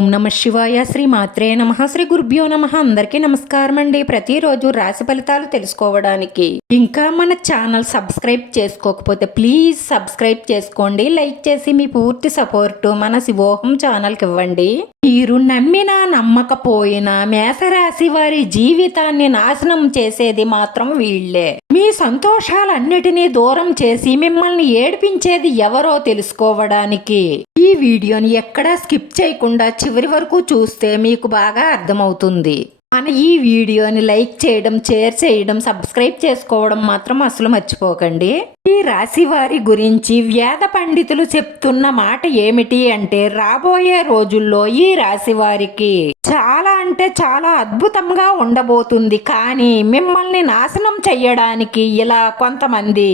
ఓం నమ శివాయ. శ్రీ మాత్రే నమ. శ్రీ గురుభ్యో నమ. అందరికీ నమస్కారం అండి. ప్రతిరోజు రాశి ఫలితాలు తెలుసుకోవడానికి ఇంకా మన ఛానల్ సబ్స్క్రైబ్ చేసుకోకపోతే ప్లీజ్ సబ్స్క్రైబ్ చేసుకోండి. లైక్ చేసి మీ పూర్తి సపోర్ట్ మన శివోహం ఛానల్కి ఇవ్వండి. మీరు నమ్మినా నమ్మకపోయినా మేషరాశి వారి జీవితాన్ని నాశనం చేసేది మాత్రం వీళ్లే. మీ సంతోషాలన్నిటినీ దూరం చేసి మిమ్మల్ని ఏడిపించేది ఎవరో తెలుసుకోవడానికి ఈ వీడియోని ఎక్కడా స్కిప్ చేయకుండా చివరి వరకు చూస్తే మీకు బాగా అర్థమవుతుంది. మన ఈ వీడియోని లైక్ చేయడం, షేర్ చేయడం, సబ్స్క్రైబ్ చేసుకోవడం మాత్రం అసలు మర్చిపోకండి. ఈ రాశి వారి గురించి వేద పండితులు చెప్తున్న మాట ఏమిటి అంటే, రాబోయే రోజుల్లో ఈ రాశి వారికి చాలా అంటే చాలా అద్భుతంగా ఉండబోతుంది. కానీ మిమ్మల్ని నాశనం చెయ్యడానికి ఇలా కొంతమంది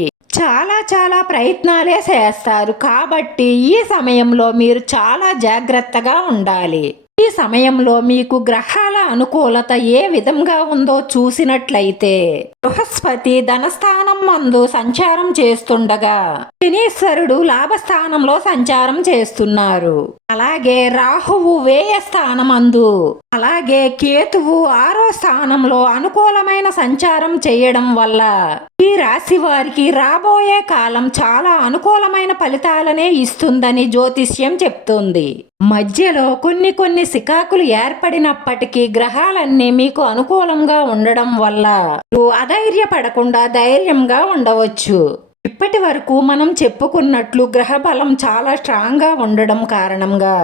చాలా ప్రయత్నాలే చేస్తారు. కాబట్టి ఈ సమయంలో మీరు చాలా జాగ్రత్తగా ఉండాలి. ఈ సమయంలో మీకు గ్రహాల అనుకూలత ఏ విధంగా ఉందో చూసినట్లయితే, బృహస్పతి ధనస్థానం మందు సంచారం చేస్తుండగా శనీశ్వరుడు లాభస్థానంలో సంచారం చేస్తున్నారు. అలాగే రాహువు వ్యయ స్థానమందు, అలాగే కేతువు 6వ స్థానంలో అనుకూలమైన సంచారం చేయడం వల్ల ఈ రాశి వారికి రాబోయే కాలం చాలా అనుకూలమైన ఫలితాలనే ఇస్తుందని జ్యోతిష్యం చెప్తుంది. మధ్యలో కొన్ని సికాకులు ఏర్పడినప్పటికీ గ్రహాలన్నీ మీకు అనుకూలంగా ఉండడం వల్ల అధైర్యపడకుండా ధైర్యంగా ఉండవచ్చు. ఇప్పటి వరకు మనం చెప్పుకున్నట్లు గ్రహ బలం చాలా స్ట్రాంగ్ గా ఉండడం కారణంగా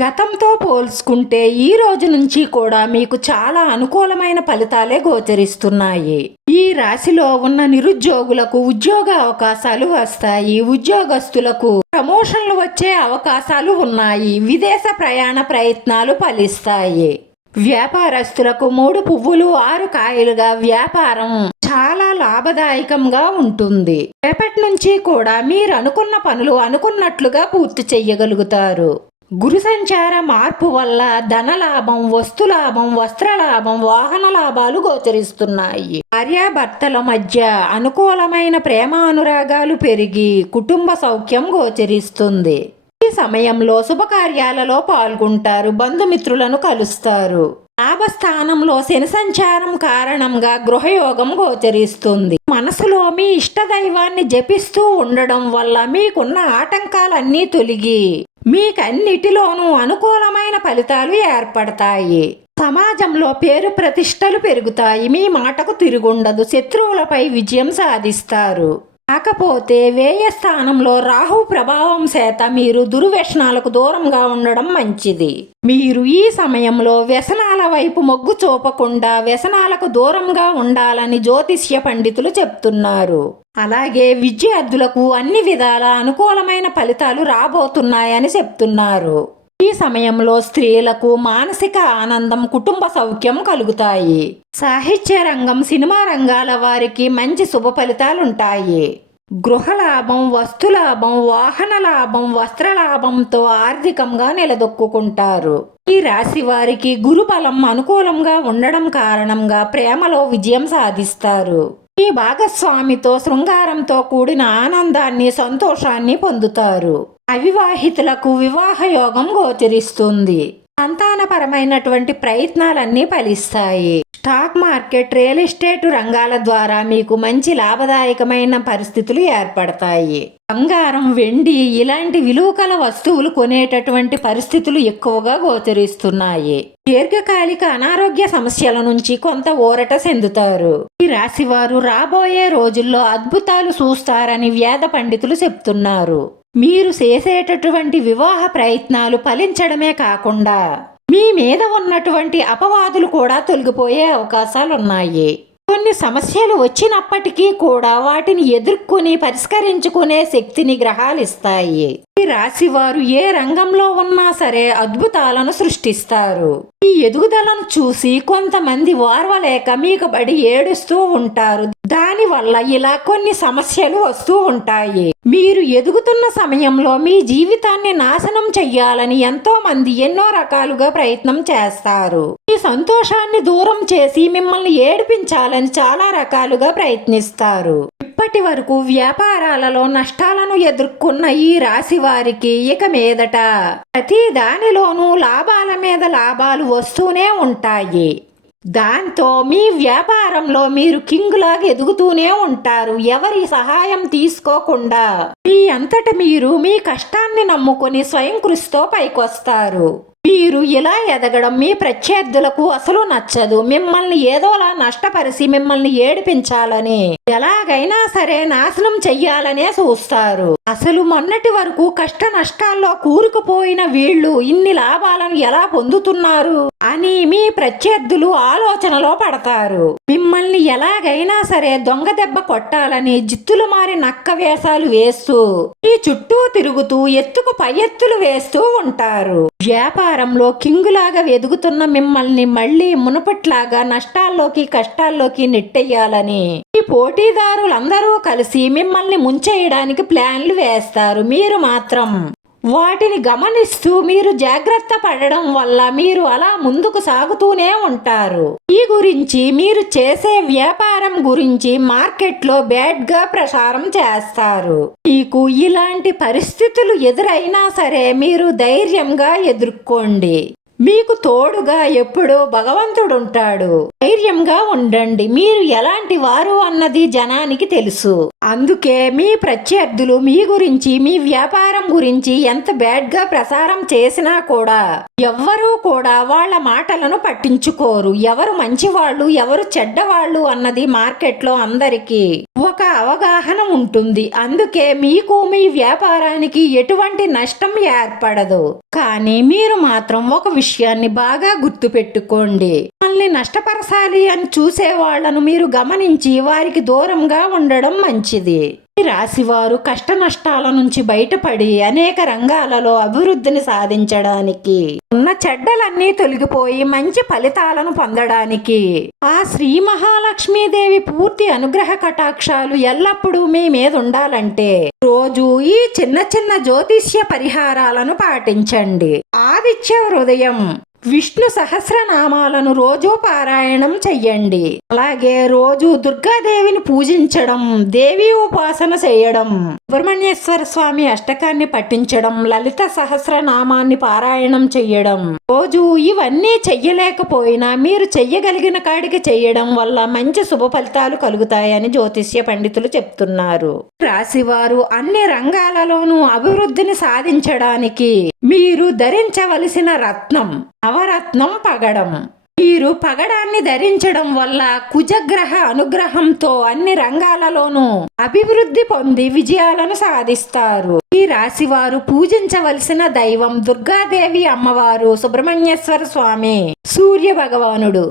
గతంతో పోల్చుకుంటే ఈ రోజు నుంచి కూడా మీకు చాలా అనుకూలమైన ఫలితాలే గోచరిస్తున్నాయి. ఈ రాశిలో ఉన్న నిరుద్యోగులకు ఉద్యోగ అవకాశాలు వస్తాయి. ఉద్యోగస్తులకు ప్రమోషన్లు వచ్చే అవకాశాలు ఉన్నాయి. విదేశ ప్రయాణ ప్రయత్నాలు ఫలిస్తాయి. వ్యాపారస్తులకు 3 పువ్వులు 6 కాయలుగా వ్యాపారం చాలా లాభదాయకంగా ఉంటుంది. రేపటి నుంచి కూడా మీరు అనుకున్న పనులు అనుకున్నట్లుగా పూర్తి చెయ్యగలుగుతారు. గురు సంచార మార్పు వల్ల ధనలాభం, వస్తులాభం, వస్త్రలాభం, వాహన లాభాలు గోచరిస్తున్నాయి. భార్యాభర్తల మధ్య అనుకూలమైన ప్రేమానురాగాలు పెరిగి కుటుంబ సౌఖ్యం గోచరిస్తుంది. ఈ సమయంలో శుభకార్యాలలో పాల్గొంటారు. బంధుమిత్రులను కలుస్తారు. లాభస్థానంలో శని సంచారం కారణంగా గృహయోగం గోచరిస్తుంది. మనసులో మీ ఇష్టదైవాన్ని జపిస్తూ ఉండడం వల్ల మీకున్న ఆటంకాలన్నీ తొలగి మీకన్నిటిలోనూ అనుకూలమైన ఫలితాలు ఏర్పడతాయి. సమాజంలో పేరు ప్రతిష్టలు పెరుగుతాయి. మీ మాటకు తిరుగుండదు. శత్రువులపై విజయం సాధిస్తారు. కాకపోతే వ్యయ స్థానంలో రాహు ప్రభావం చేత మీరు దుర్వ్యసనాలకు దూరంగా ఉండడం మంచిది. మీరు ఈ సమయంలో వ్యసనాల వైపు మొగ్గు చూపకుండా వ్యసనాలకు దూరంగా ఉండాలని జ్యోతిష్య పండితులు చెప్తున్నారు. అలాగే విద్యార్థులకు అన్ని విధాల అనుకూలమైన ఫలితాలు రాబోతున్నాయని చెప్తున్నారు. ఈ సమయంలో స్త్రీలకు మానసిక ఆనందం, కుటుంబ సౌఖ్యం కలుగుతాయి. సాహిత్య రంగం, సినిమా రంగాల వారికి మంచి శుభ ఫలితాలుంటాయి. గృహలాభం, వస్తులాభం, వాహన లాభం, వస్త్రలాభంతో ఆర్థికంగా నిలదొక్కుంటారు. ఈ రాశి వారికి గురుబలం అనుకూలంగా ఉండడం కారణంగా ప్రేమలో విజయం సాధిస్తారు. మీ భాగస్వామితో శృంగారంతో కూడిన ఆనందాన్ని, సంతోషాన్ని పొందుతారు. అవివాహితులకు వివాహ యోగం గోచరిస్తుంది. సంతానపరమైనటువంటి ప్రయత్నాలన్నీ ఫలిస్తాయి. స్టాక్ మార్కెట్, రియల్ ఎస్టేట్ రంగాల ద్వారా మీకు మంచి లాభదాయకమైన పరిస్థితులు ఏర్పడతాయి. బంగారం, వెండి ఇలాంటి విలువకల వస్తువులు కొనేటటువంటి పరిస్థితులు ఎక్కువగా గోచరిస్తున్నాయి. దీర్ఘకాలిక అనారోగ్య సమస్యల నుంచి కొంత ఊరట చెందుతారు. ఈ రాశివారు రాబోయే రోజుల్లో అద్భుతాలు చూస్తారని వేద పండితులు చెప్తున్నారు. మీరు చేసేటటువంటి వివాహ ప్రయత్నాలు ఫలించడమే కాకుండా మీ మీద ఉన్నటువంటి అపవాదులు కూడా తొలగిపోయే అవకాశాలున్నాయి. కొన్ని సమస్యలు వచ్చినప్పటికీ కూడా వాటిని ఎదుర్కొని పరిష్కరించుకునే శక్తిని గ్రహాలు ఇస్తాయి. ఈ రాశి వారు ఏ రంగంలో ఉన్నా సరే అద్భుతాలను సృష్టిస్తారు. ఈ ఎదుగుదలను చూసి కొంతమంది ఓర్వలేక మీకు బడి ఏడుస్తూ ఉంటారు. దానివల్ల ఇలా కొన్ని సమస్యలు వస్తూ ఉంటాయి. మీరు ఎదుగుతున్న సమయంలో మీ జీవితాన్ని నాశనం చెయ్యాలని ఎంతో మంది ఎన్నో రకాలుగా ప్రయత్నం చేస్తారు. మీ సంతోషాన్ని దూరం చేసి మిమ్మల్ని ఏడిపించాలని చాలా రకాలుగా ప్రయత్నిస్తారు. ఇప్పటి వరకు వ్యాపారాలలో నష్టాలను ఎదుర్కొన్న ఈ రాశి వారికి ఇక మీదట ప్రతి దానిలోనూ లాభాల మీద లాభాలు వస్తూనే ఉంటాయి. దాంతో మీ వ్యాపారంలో మీరు కింగ్ లాగా ఎదుగుతూనే ఉంటారు. ఎవరి సహాయం తీసుకోకుండా మీ అంతట మీరు మీ కష్టాన్ని నమ్ముకొని స్వయం కృషితో పైకొస్తారు. మీరు ఇలా ఎదగడం మీ ప్రత్యర్థులకు అసలు నచ్చదు. మిమ్మల్ని ఏదోలా నష్టపరిచి మిమ్మల్ని ఏడిపించాలని ఎలాగైనా సరే నాశనం చెయ్యాలనే చూస్తారు. అసలు మొన్నటి వరకు కష్ట నష్టాల్లో కూరుకుపోయిన వీళ్ళు ఇన్ని లాభాలను ఎలా పొందుతున్నారు అని మీ ప్రత్యర్థులు ఆలోచనలో పడతారు. మిమ్మల్ని ఎలాగైనా సరే దొంగ దెబ్బ కొట్టాలని జిత్తులు మారి నక్క వేషాలు వేస్తూ ఈ చుట్టూ తిరుగుతూ ఎత్తుకు పై ఎత్తులు వేస్తూ ఉంటారు. వ్యాపారంలో కింగులాగా ఎదుగుతున్న మిమ్మల్ని మళ్ళీ మునుపట్లాగా నష్టాల్లోకి కష్టాల్లోకి నెట్టేయాలని ఈ పోటీదారులందరూ కలిసి మిమ్మల్ని ముంచేయడానికి ప్లాన్లు వేస్తారు. మీరు మాత్రం వాటిని గమనిస్తూ మీరు జాగ్రత్త పడడం వల్ల మీరు అలా ముందుకు సాగుతూనే ఉంటారు. ఈ గురించి మీరు చేసే వ్యాపారం గురించి మార్కెట్లో బ్యాడ్ గా ప్రచారం చేస్తారు. మీకు ఇలాంటి పరిస్థితులు ఎదురైనా సరే మీరు ధైర్యంగా ఎదుర్కోండి. మీకు తోడుగా ఎప్పుడూ భగవంతుడుంటాడు. ధైర్యంగా ఉండండి. మీరు ఎలాంటి వారు అన్నది జనానికి తెలుసు. అందుకే మీ ప్రత్యర్థులు మీ గురించి మీ వ్యాపారం గురించి ఎంత బ్యాడ్ గా ప్రసారం చేసినా కూడా ఎవ్వరూ కూడా వాళ్ళ మాటలను పట్టించుకోరు. ఎవరు మంచివాళ్ళు ఎవరు చెడ్డవాళ్ళు అన్నది మార్కెట్లో అందరికీ ఒక అవగాహన ఉంటుంది. అందుకే మీకు మీ వ్యాపారానికి ఎటువంటి నష్టం ఏర్పడదు. కానీ మీరు మాత్రం ఒక విషయాన్ని బాగా గుర్తుపెట్టుకోండి. మిమ్మల్ని నష్టపరచాలి అని చూసే వాళ్లను మీరు గమనించి వారికి దూరంగా ఉండడం మంచిది. ఈ రాశివారు కష్ట నష్టాల నుంచి బయటపడి అనేక రంగాలలో అభివృద్ధిని సాధించడానికి ఉన్న చెడ్డలన్నీ తొలగిపోయి మంచి ఫలితాలను పొందడానికి ఆ శ్రీ మహాలక్ష్మీదేవి పూర్తి అనుగ్రహ కటాక్షాలు ఎల్లప్పుడూ మీ మీద ఉండాలంటే రోజు ఈ చిన్న చిన్న జ్యోతిష్య పరిహారాలను పాటించండి. ఆదిత్య హృదయం విష్ణు సహస్రనామాలను రోజు పారాయణం చెయ్యండి. అలాగే రోజు దుర్గాదేవిని పూజించడం, దేవి ఉపాసన చేయడం, సుబ్రహ్మణ్యేశ్వర స్వామి అష్టకాన్ని పఠించడం, లలిత సహస్రనామాన్ని పారాయణం చెయ్యడం. రోజు ఇవన్నీ చెయ్యలేకపోయినా మీరు చెయ్యగలిగిన కాడికి చెయ్యడం వల్ల మంచి శుభ ఫలితాలు కలుగుతాయని జ్యోతిష్య పండితులు చెప్తున్నారు. రాశివారు అన్ని రంగాలలోనూ అభివృద్ధిని సాధించడానికి మీరు ధరించవలసిన రత్నం నవరత్నం పగడం. మీరు పగడాన్ని ధరించడం వల్ల కుజగ్రహ అనుగ్రహంతో అన్ని రంగాలలోనూ అభివృద్ధి పొంది విజయాలను సాధిస్తారు. ఈ రాశివారు పూజించవలసిన దైవం దుర్గాదేవి అమ్మవారు, సుబ్రహ్మణ్యేశ్వర స్వామి, సూర్య భగవానుడు.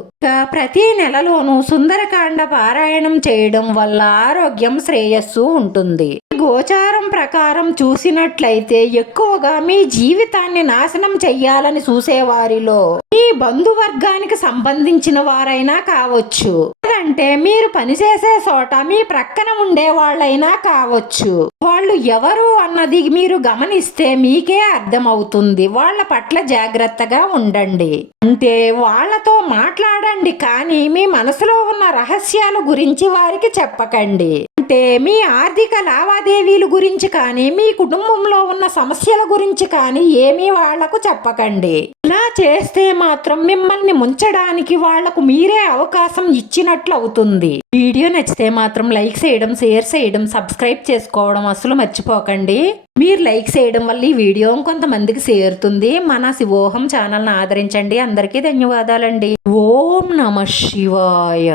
ప్రతి నెలలోనూ సుందరకాండ పారాయణం చేయడం వల్ల ఆరోగ్యం శ్రేయస్సు ఉంటుంది. గోచారం ప్రకారం చూసినట్లయితే ఎక్కువగా మీ జీవితాన్ని నాశనం చెయ్యాలని చూసేవారిలో మీ బంధువర్గానికి సంబంధించిన వారైనా కావచ్చు, లేదంటే మీరు పనిచేసే చోట మీ ప్రక్కన ఉండే వాళ్ళైనా కావచ్చు. వాళ్ళు ఎవరు అన్నది మీరు గమనిస్తే మీకే అర్థమవుతుంది. వాళ్ళ పట్ల జాగ్రత్తగా ఉండండి. అంటే వాళ్ళతో మాట్లాడండి, కానీ మీ మనసులో ఉన్న రహస్యాల గురించి వారికి చెప్పకండి. అంటే మీ ఆర్థిక లావాదేవీల గురించి కానీ మీ కుటుంబంలో ఉన్న సమస్యల గురించి కానీ ఏమీ వాళ్లకు చెప్పకండి. ఇలా చేస్తే మాత్రం మిమ్మల్ని ముంచడానికి వాళ్లకు మీరే అవకాశం ఇచ్చినట్లు అవుతుంది. వీడియో నచ్చితే మాత్రం లైక్ చేయడం, షేర్ చేయడం, సబ్స్క్రైబ్ చేసుకోవడం అసలు మర్చిపోకండి. మీరు లైక్ చేయడం వల్ల ఈ వీడియో కొంతమందికి చేరుతుంది. మన శివోహం ఛానల్ని ఆదరించండి. అందరికీ ధన్యవాదాలండి. ఓం నమః శివాయ.